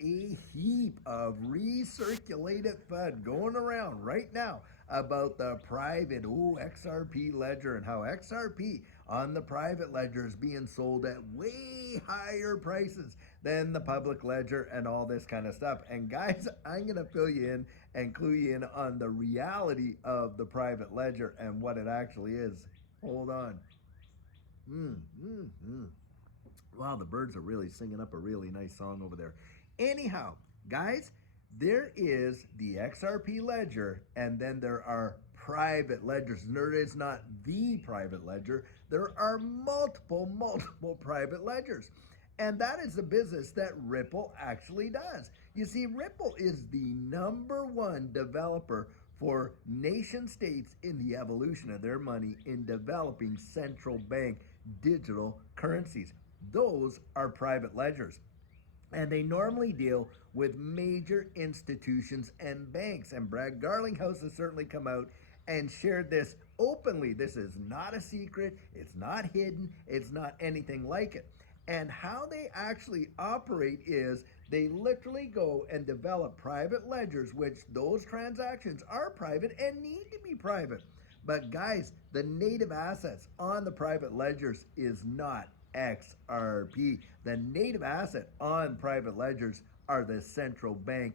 a heap of recirculated FUD going around right now about the private XRP ledger and how XRP on the private ledger is being sold at way higher prices than the public ledger and all this kind of stuff. And guys, I'm going to fill you in and clue you in on the reality of the private ledger and what it actually is. Hold on. Wow, the birds are really singing up a really nice song over there. Anyhow, guys, there is the XRP ledger, and then there are private ledgers. And there is not the private ledger, there are multiple private ledgers. And that is the business that Ripple actually does. You see, Ripple is the #1 developer for nation states in the evolution of their money in developing central bank digital currencies. Those are private ledgers. And they normally deal with major institutions and banks. And Brad Garlinghouse has certainly come out and shared this openly. This is not a secret. It's not hidden. It's not anything like it. And how they actually operate is they literally go and develop private ledgers, which those transactions are private and need to be private. But guys, the native assets on the private ledgers is not XRP. The native asset on private ledgers are the central bank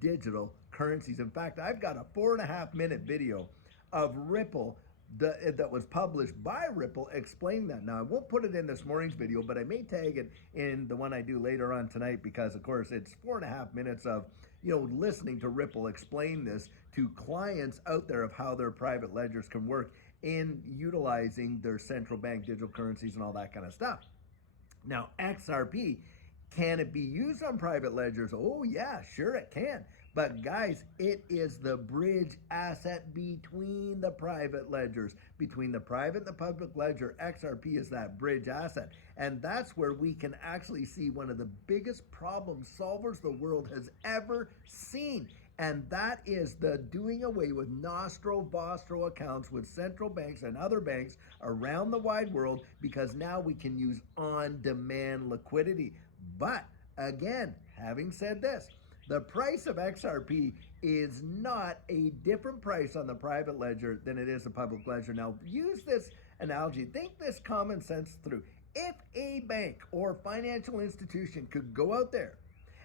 digital currencies. In fact, I've got a 4.5 minute video of Ripple that was published by Ripple explaining that. Now, I won't put it in this morning's video, but I may tag it in the one I do later on tonight because, of course, it's 4.5 minutes of listening to Ripple explain this to clients out there of how their private ledgers can work in utilizing their central bank digital currencies and all that kind of stuff. Now, XRP, can it be used on private ledgers? Oh, yeah, sure it can. But guys, it is the bridge asset between the private ledgers, between the private and the public ledger. XRP is that bridge asset. And that's where we can actually see one of the biggest problem solvers the world has ever seen. And that is the doing away with Nostro Vostro accounts with central banks and other banks around the wide world, because now we can use on-demand liquidity. But again, having said this, the price of XRP is not a different price on the private ledger than it is the public ledger. Now, use this analogy. Think this common sense through. If a bank or financial institution could go out there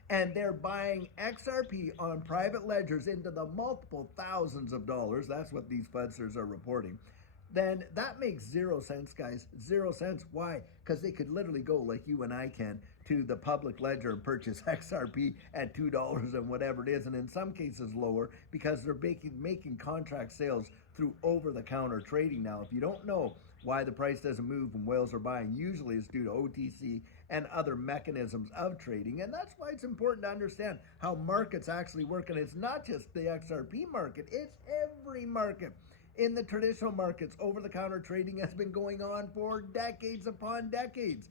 and they're buying XRP on private ledgers into the multiple thousands of dollars, that's what these FUDsters are reporting, then that makes 0 cents, guys. 0 cents. Why? Because they could literally go, like you and I can, to the public ledger and purchase XRP at $2 and whatever it is, and in some cases lower, because they're making contract sales through over-the-counter trading. Now, if you don't know why the price doesn't move when whales are buying, usually it's due to OTC and other mechanisms of trading, and that's why it's important to understand how markets actually work. And it's not just the XRP market, it's every market. In the traditional markets, over-the-counter trading has been going on for decades upon decades.